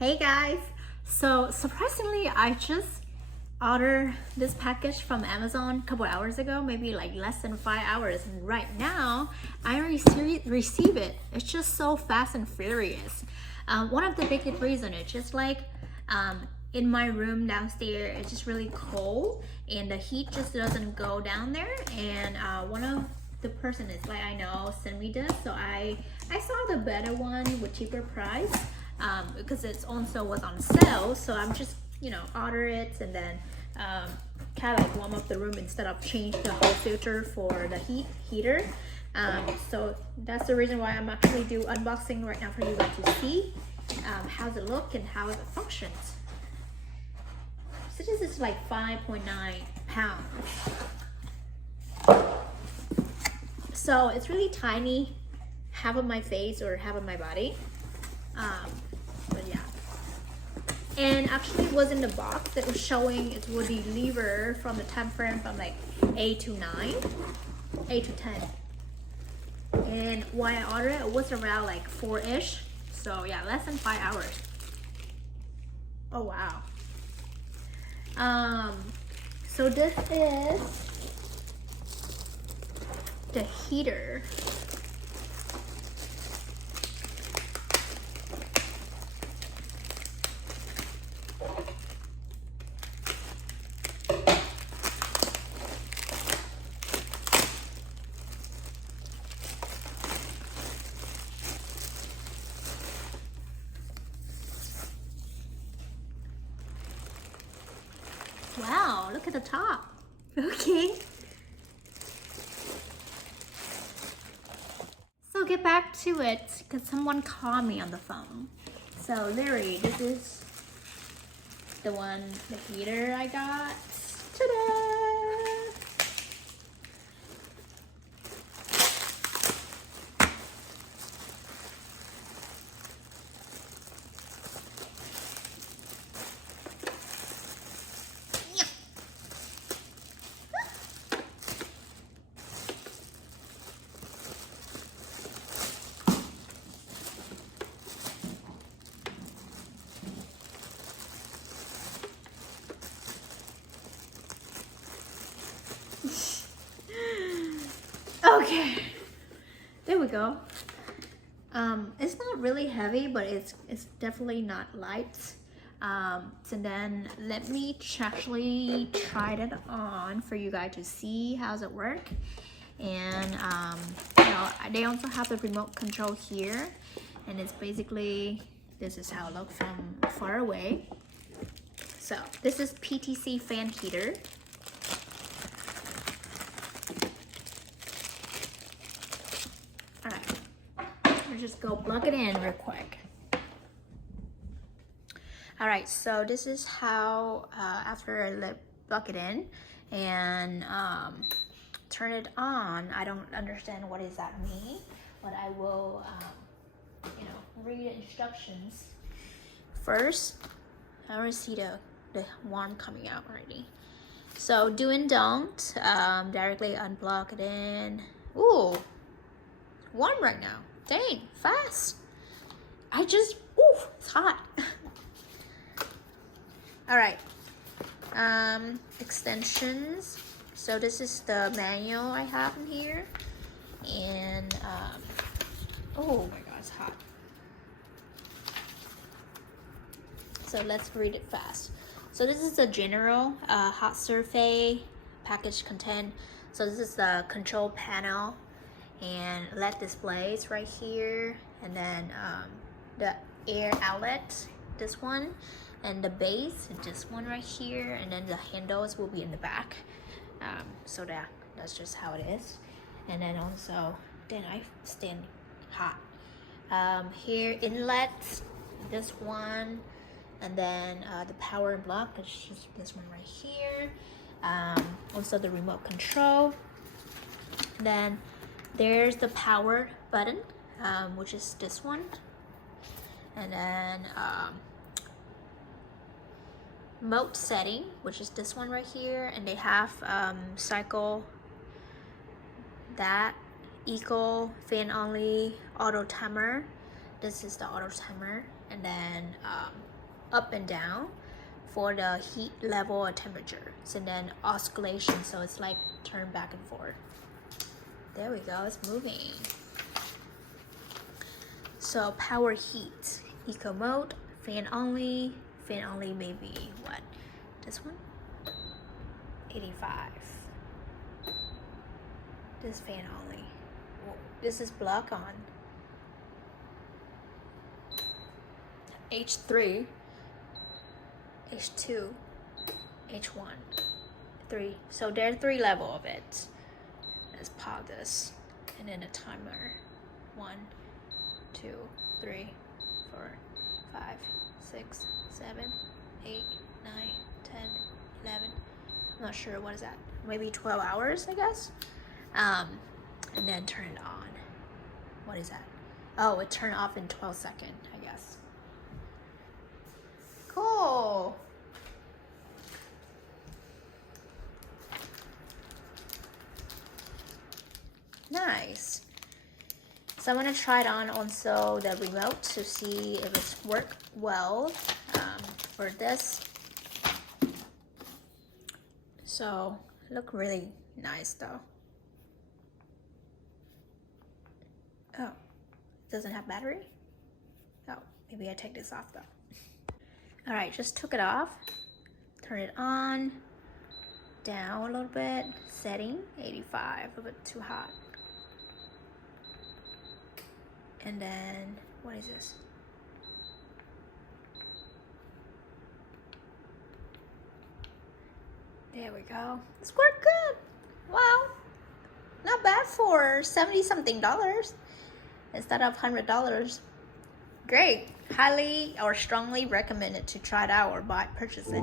Hey guys! So surprisingly, I just ordered this package from Amazon a couple hours ago, maybe like less than 5 hours. And right now, I receive it. It's just so fast and furious. One of the biggest reasons it's just like in my room downstairs, it's just really cold and the heat just doesn't go down there. And one of the person is like I know sent me this, so I saw the better one with cheaper price. Because it's also was on sale, so I'm just order it and then kind of like warm up the room instead of change the whole filter for the heater. So that's the reason why I'm actually do unboxing right now for you guys to see how's it look and how it functions. So this is like 5.9 pounds. So it's really tiny, half of my face or half of my body. But yeah, and actually it was in the box that was showing it would deliver from the time frame from like 8 to 10. And why I ordered it was around like 4-ish, so yeah, less than 5 hours. Oh wow. So this is the heater. Wow, look at the top. Okay. So get back to it, because someone called me on the phone. So Larry, this is the heater I got. Ta-da! Okay, there we go. It's not really heavy, but it's definitely not light. So then let me actually try it on for you guys to see how's it work. And they also have the remote control here, and it's basically this is how it looks from far away. So this is PTC fan heater. Just go plug it in real quick. All right, so this is how after I plug it in and turn it on. I don't understand what does that mean, but I will read the instructions first. I already see the warm coming out already. So do and don't directly unplug it in. Ooh, warm right now. Dang, fast. It's hot. All right, extensions. So this is the manual I have in here. And, oh my God, it's hot. So let's read it fast. So this is the general hot surface package content. So this is the control panel and LED displays right here, and then the air outlet, this one, and the base, this one right here, and then the handles will be in the back. So that's just how it is. And then also, then I stand hot. Here inlet, this one, and then the power block, that's just this one right here. Also the remote control. Then there's the power button, which is this one, and then mode setting, which is this one right here, and they have cycle, that, eco, fan only, auto timer, this is the auto timer, and then up and down for the heat level or temperature. So then oscillation, so it's like turn back and forth. There we go, it's moving. So power heat, eco mode, fan only maybe what? This one? 85. This fan only. Whoa, this is block on. H3, H2, H1, 3. So there are 3 levels of it. Let's pause this. And then a timer. 1, 2, 3, 4, 5, 6, 7, 8, 9, 10, 11. I'm not sure, what is that? Maybe 12 hours, I guess. And then turn it on. What is that? Oh, it turned off in 12 seconds, I guess. Cool. Nice. So I'm gonna try it on also the remote to see if it's work well for this. So look really nice though. Oh, it doesn't have battery? Oh, maybe I take this off though. All right, just took it off. Turn it on, down a little bit. Setting, 85, a bit too hot. And then, what is this? There we go. It's worked good. Wow. Not bad for 70 something dollars instead of $100. Great. Highly or strongly recommended to try it out or purchase it.